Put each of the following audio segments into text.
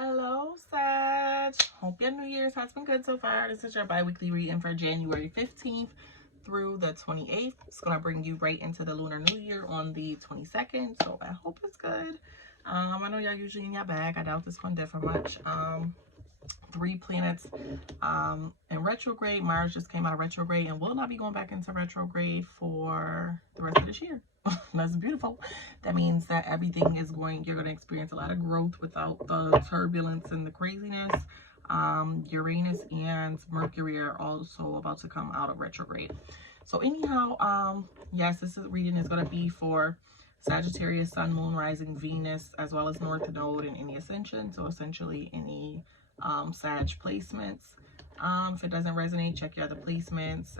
Hello, Sag. Hope your New Year's has been good so far. This is your bi-weekly reading for January 15th through the 28th. It's going to bring you right into the Lunar New Year on the 22nd, so I hope it's good. I know y'all usually in your bag. I doubt this one differ much. 3 planets in retrograde. Mars just came out of retrograde and will not be going back into retrograde for the rest of this year. That's beautiful. That means that everything is you're going to experience a lot of growth without the turbulence and the craziness. Uranus and Mercury are also about to come out of retrograde. So anyhow, yes, this reading is going to be for Sagittarius, Sun, Moon, Rising, Venus, as well as North Node and any ascension. So essentially any Sag placements. If it doesn't resonate, check your other placements,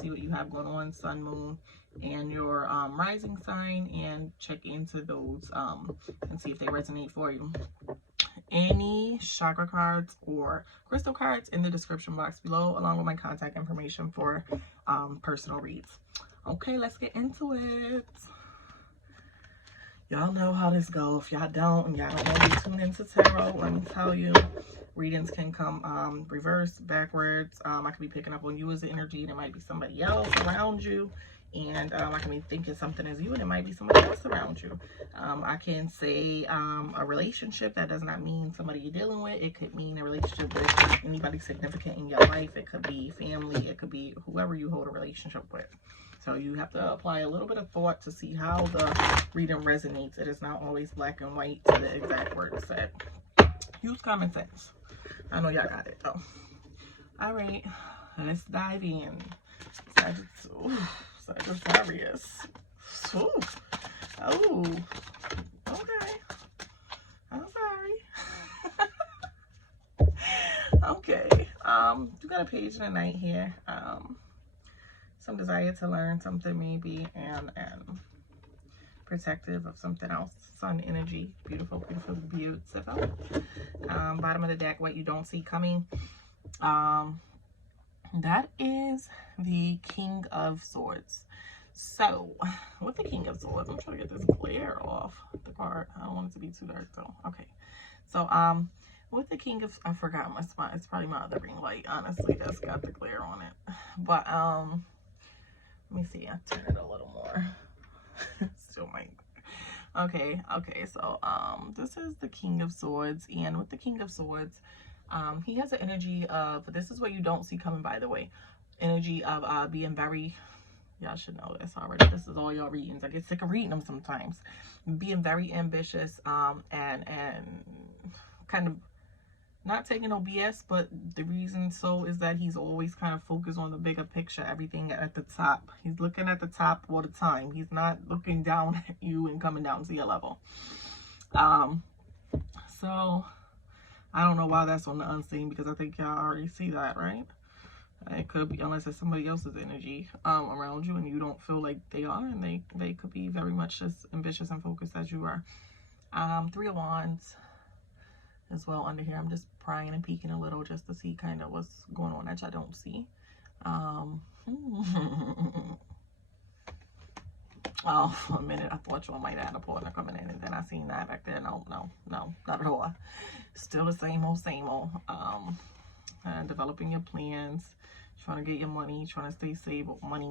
see what you have going on, Sun, Moon, and your rising sign, and check into those and see if they resonate for you. Any chakra cards or crystal cards in the description box below, along with my contact information for personal reads. Okay, let's get into it. Y'all know how this goes. If y'all don't, and y'all don't want to tune into tarot, let me tell you, readings can come reverse, backwards. I could be picking up on you as the energy, and it might be somebody else around you. And I can be thinking something as you, and it might be somebody else around you. I can say a relationship. That does not mean somebody you're dealing with. It could mean a relationship with anybody significant in your life. It could be family. It could be whoever you hold a relationship with. So you have to apply a little bit of thought to see how the reading resonates. It is not always black and white to the exact word said. Use common sense. I know y'all got it though. All right, let's dive in. Sagittarius. Ooh. Oh, okay. I'm sorry. Okay. You got a page in the night here. Some desire to learn something maybe, and protective of something else. Sun energy, beautiful, beautiful, beautiful. Bottom of the deck, what you don't see coming. That is the King of Swords. So with the King of Swords, I'm trying to get this glare off the card. I don't want it to be too dark though. Okay, so with the King of, I forgot my spot. It's probably my other ring light, honestly, that's got the glare on it. But let me see, I turn it a little more. Still might. Okay, so this is the King of Swords, and with the King of Swords, he has the energy of, this is what you don't see coming, by the way, energy of being very, y'all should know this already, this is all y'all readings, I get sick of reading them sometimes, being very ambitious, and kind of not taking no BS, but the reason so is that he's always kind of focused on the bigger picture, everything at the top. He's looking at the top all the time. He's not looking down at you and coming down to your level. So I don't know why that's on the unseen, because I think y'all already see that, right? It could be, unless it's somebody else's energy around you and you don't feel like they are, and they could be very much as ambitious and focused as you are. 3 of Wands as well under here. I'm just prying and peeking a little just to see kind of what's going on that I don't see. Oh, for a minute I thought you might have a partner coming in, and then I seen that back there. No, not at all. Still the same old developing your plans, trying to get your money, trying to stay stable. Money.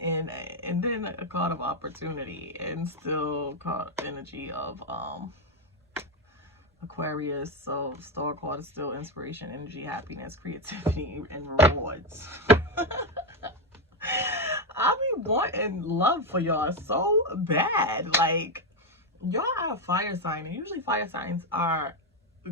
And then a card of opportunity, and still card energy of Aquarius. So star card is still inspiration, energy, happiness, creativity, and rewards. I be wanting love for y'all so bad. Like, y'all are a fire sign, and usually fire signs are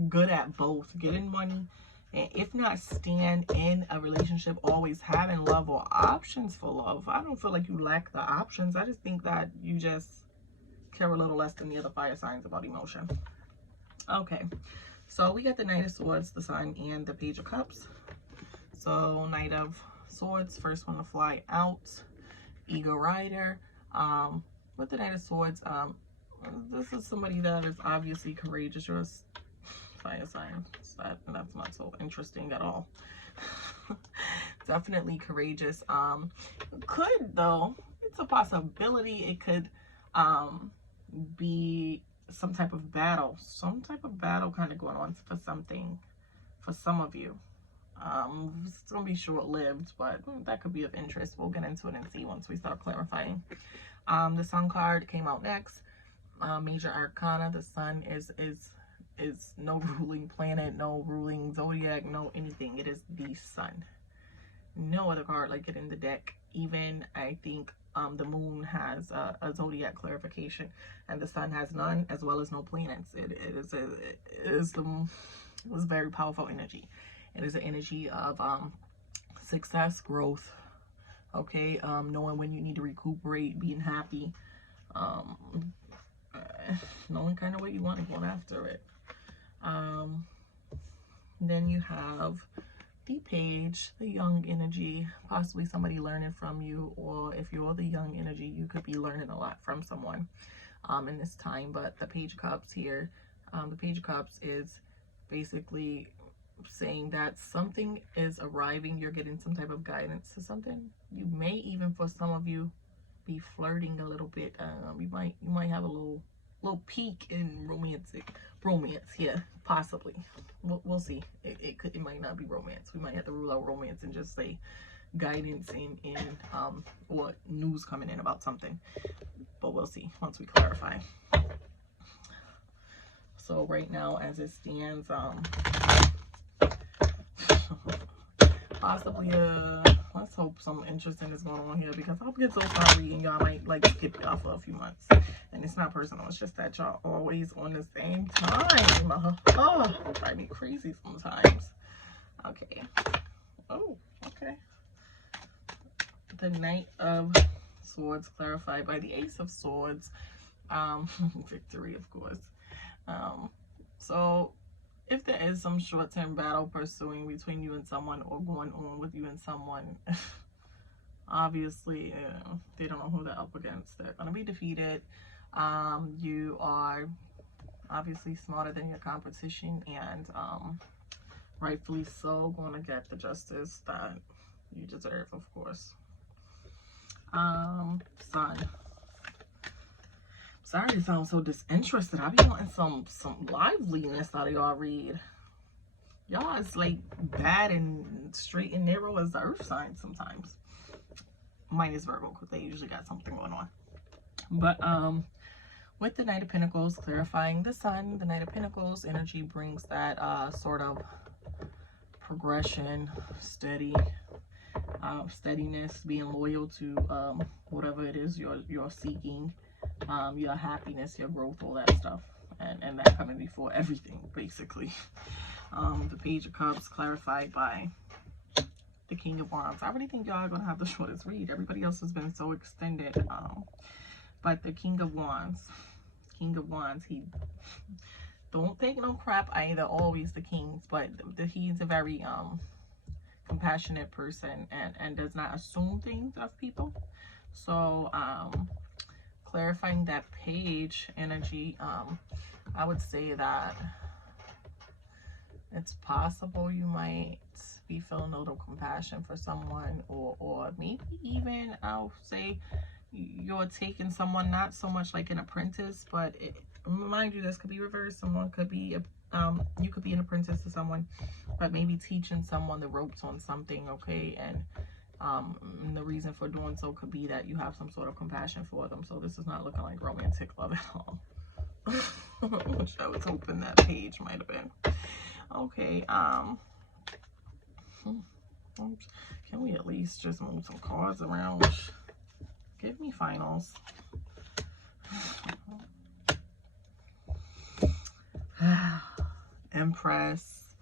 good at both getting money, and if not stand in a relationship, always having love or options for love. I don't feel like you lack the options. I just think that you just care a little less than the other fire signs about emotion. Okay, so we got the Knight of Swords, the Sun, and the Page of Cups. So Knight of Swords, first one to fly out, Ego Rider. With the Knight of Swords, this is somebody that is obviously courageous. You're a fire sign. That's not so interesting at all. Definitely courageous. Could, though, it's a possibility, it could be some type of battle kind of going on for something for some of you. It's gonna be short-lived, but that could be of interest. We'll get into it and see once we start clarifying. The Sun card came out next. Major arcana. The Sun is no ruling planet, no ruling zodiac, no anything. It is the Sun. No other card like it in the deck. Even I think the Moon has a zodiac clarification, and the Sun has none, as well as no planets. It was very powerful energy. It is an energy of success, growth. Okay, knowing when you need to recuperate, being happy, knowing kind of what you want and going after it. Then you have the Page, the young energy, possibly somebody learning from you, or if you're the young energy, you could be learning a lot from someone in this time. But the Page of Cups here, the Page of Cups is basically saying that something is arriving. You're getting some type of guidance to something. You may even, for some of you, be flirting a little bit. You might have a little peak in romance here, possibly. We'll see. It might not be romance. We might have to rule out romance and just say guidance in or news coming in about something. But we'll see once we clarify. So right now, as it stands, possibly let's hope something interesting is going on here, because I'll get so far reading, y'all might like skip y'all for a few months. And it's not personal, it's just that y'all always on the same time. Oh, it drives me crazy sometimes. Okay. Oh, okay. The Knight of Swords clarified by the Ace of Swords. Victory, of course. So if there is some short-term battle pursuing between you and someone, or going on with you and someone, obviously they don't know who they're up against. They're going to be defeated. You are obviously smarter than your competition, and rightfully so going to get the justice that you deserve, of course. Sun. Sorry to sound so disinterested. I be wanting some liveliness out of y'all read. Y'all is like bad and straight and narrow as the earth sign sometimes. Minus Virgo, because they usually got something going on. But with the Knight of Pentacles clarifying the Sun, the Knight of Pentacles energy brings that sort of progression, steadiness, being loyal to whatever it is you're seeking. Your happiness, your growth, all that stuff, and that coming before everything, basically. The Page of Cups clarified by the King of Wands. I really think y'all are gonna have the shortest read. Everybody else has been so extended, but the King of Wands, he don't take no crap either. Always the kings, but he's a very compassionate person, and does not assume things of people. So clarifying that Page energy, I would say that it's possible you might be feeling a little compassion for someone, or maybe even, I'll say, you're taking someone, not so much like an apprentice, but mind you, this could be reversed. Someone could be you could be an apprentice to someone, but maybe teaching someone the ropes on something, okay? And the reason for doing so could be that you have some sort of compassion for them. So this is not looking like romantic love at all. Which I was hoping that Page might have been. Okay, can we at least just move some cards around? Give me finals. Empress.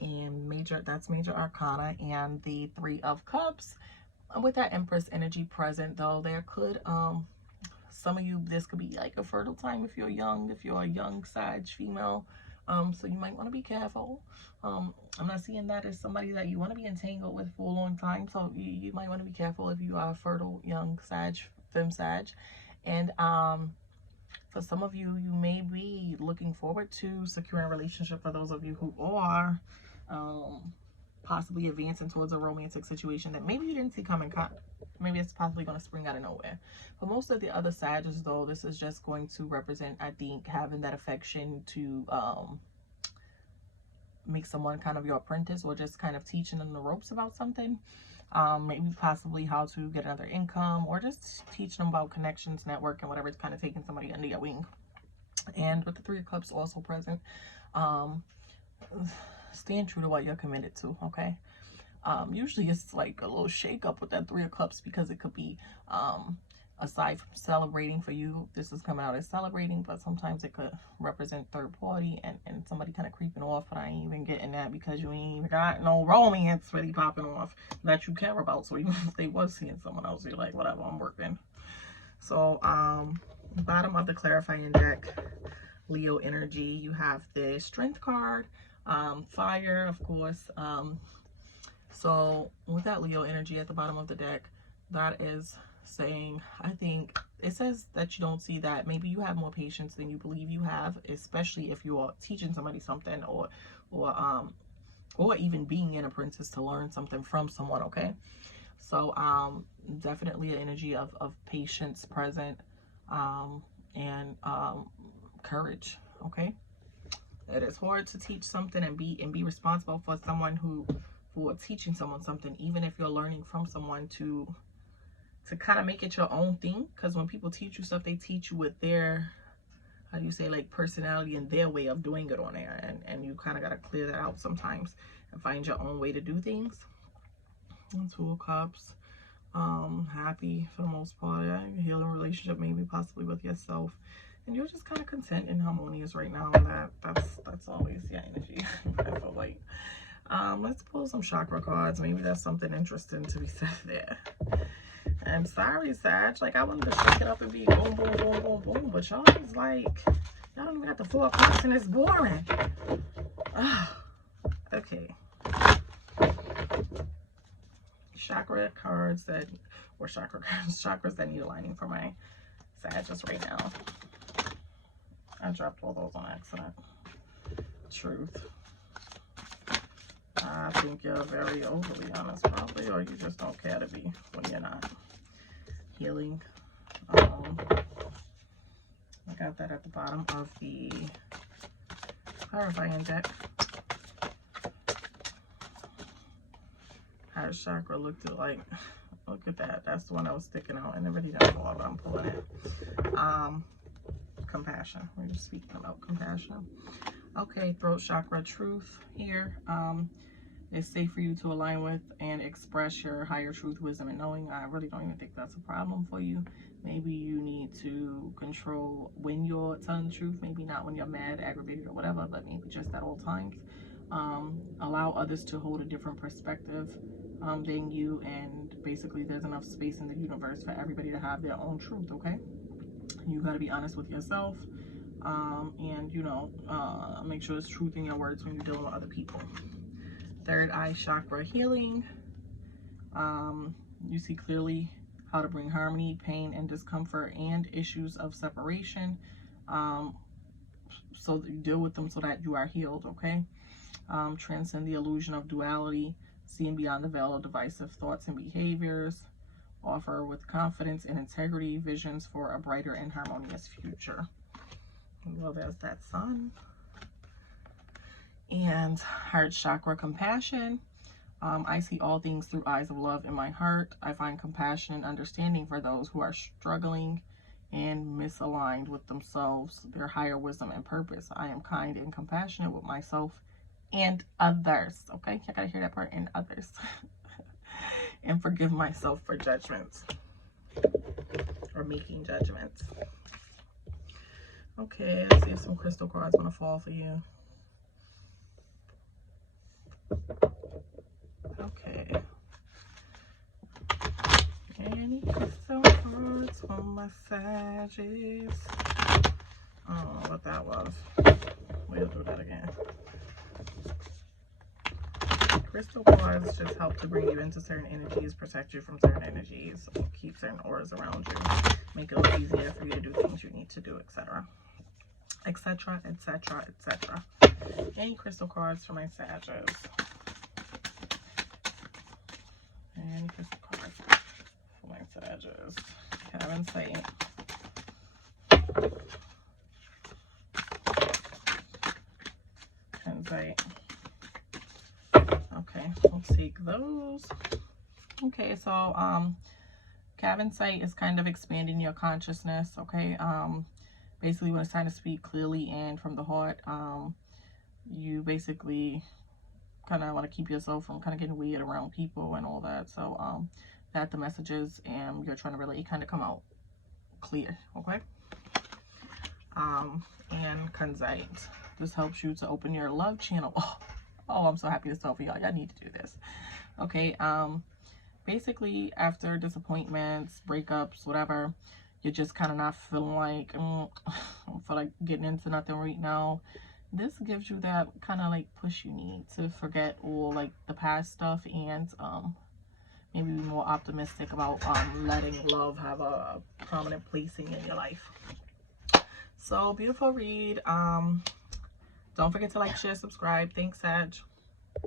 And that's major arcana, and the Three of Cups. With that Empress energy present, though, there could some of you, this could be like a fertile time if you're young, if you're a young Sag female. So you might want to be careful. I'm not seeing that as somebody that you want to be entangled with for a long time, so you might want to be careful if you are a fertile young Sag, femme Sag. And for some of you, you may be looking forward to securing a relationship. For those of you who are, possibly advancing towards a romantic situation that maybe you didn't see coming. Maybe it's possibly going to spring out of nowhere. For most of the other Sagittarius, though, this is just going to represent, I think, having that affection to make someone kind of your apprentice, or just kind of teaching them the ropes about something. Maybe possibly how to get another income, or just teach them about connections, network, and whatever. It's kind of taking somebody under your wing. And with the Three of Cups also present, stand true to what you're committed to, okay? Usually it's like a little shake up with that Three of Cups, because it could be, aside from celebrating for you, this is coming out as celebrating, but sometimes it could represent third party and somebody kind of creeping off. But I ain't even getting that, because you ain't even got no romance really popping off that you care about. So even if they was seeing someone else, you're like, whatever, I'm working. So bottom of the clarifying deck, Leo energy, you have the Strength card, fire, of course. So with that Leo energy at the bottom of the deck, that is saying, I think it says that you don't see that maybe you have more patience than you believe you have, especially if you are teaching somebody something, or even being an apprentice to learn something from someone, okay? So definitely an energy of patience present, and courage, okay? It is hard to teach something and be responsible for teaching someone something, even if you're learning from someone, to kind of make it your own thing. Because when people teach you stuff, they teach you with their, how do you say, like, personality and their way of doing it on there, and you kind of got to clear that out sometimes and find your own way to do things. And Two of Cups, happy for the most part, yeah, healing relationship, maybe possibly with yourself, and you're just kind of content and harmonious right now, and that's always your energy. I feel like. Let's pull some chakra cards. Maybe there's something interesting to be said there. I'm sorry, Sag. Like, I wanted to shake it up and be boom, boom, boom, boom, boom. But y'all is like, y'all don't even got the 4 of Cups and it's boring. Okay. Chakra cards that, or chakras that need aligning for my Sagittarius right now. I dropped all those on accident. Truth. I think you're very overly honest, probably, or you just don't care to be when you're not. Healing. I got that at the bottom of the clarifying deck. Heart chakra looked like, look at that. That's the one that was sticking out, and it really doesn't fall, but I'm pulling it. Compassion. We're just speaking about compassion. Okay, throat chakra, truth here. It's safe for you to align with and express your higher truth, wisdom, and knowing. I really don't even think that's a problem for you. Maybe you need to control when you're telling the truth. Maybe not when you're mad, aggravated, or whatever, but maybe just at all times. Allow others to hold a different perspective than you, and basically there's enough space in the universe for everybody to have their own truth, okay? You got to be honest with yourself, and, you know, make sure there's truth in your words when you're dealing with other people. Third eye chakra, healing. You see clearly how to bring harmony, pain, and discomfort, and issues of separation. So that you deal with them so that you are healed, okay? Transcend the illusion of duality, seeing beyond the veil of divisive thoughts and behaviors. Offer with confidence and integrity visions for a brighter and harmonious future. Well, there's that sun. And heart chakra, compassion. I see all things through eyes of love in my heart. I find compassion and understanding for those who are struggling and misaligned with themselves, their higher wisdom and purpose. I am kind and compassionate with myself and others. Okay, I gotta hear that part, and others. And forgive myself for judgments or making judgments. Okay, let's see if some crystal cards want to fall for you. Okay. Any crystal cards for my Sagittarius? I don't know what that was. We'll do that again. Crystal cards just help to bring you into certain energies, protect you from certain energies, keep certain auras around you, make it a little easier for you to do things you need to do, etc. Etc. Etc. Etc. Any crystal cards for my Sagittarius? And here's the cards for my Sagittarius. Cavansite. Kunzite. Okay, we'll take those. Okay, so cavansite is kind of expanding your consciousness. Okay, basically when it's time to speak clearly and from the heart, you basically kind of want to keep yourself from kind of getting weird around people and all that. So that the messages and you're trying to really kind of come out clear. Okay. And kunzite, this helps you to open your love channel. Oh, I'm so happy to tell for y'all need to do this. Okay, basically after disappointments, breakups, whatever, you're just kind of not feeling like I don't feel like getting into nothing right now. This gives you that kind of like push you need to forget all like the past stuff and maybe be more optimistic about letting love have a prominent placing in your life. So beautiful read. Don't forget to like, share, subscribe. Thanks, Sag.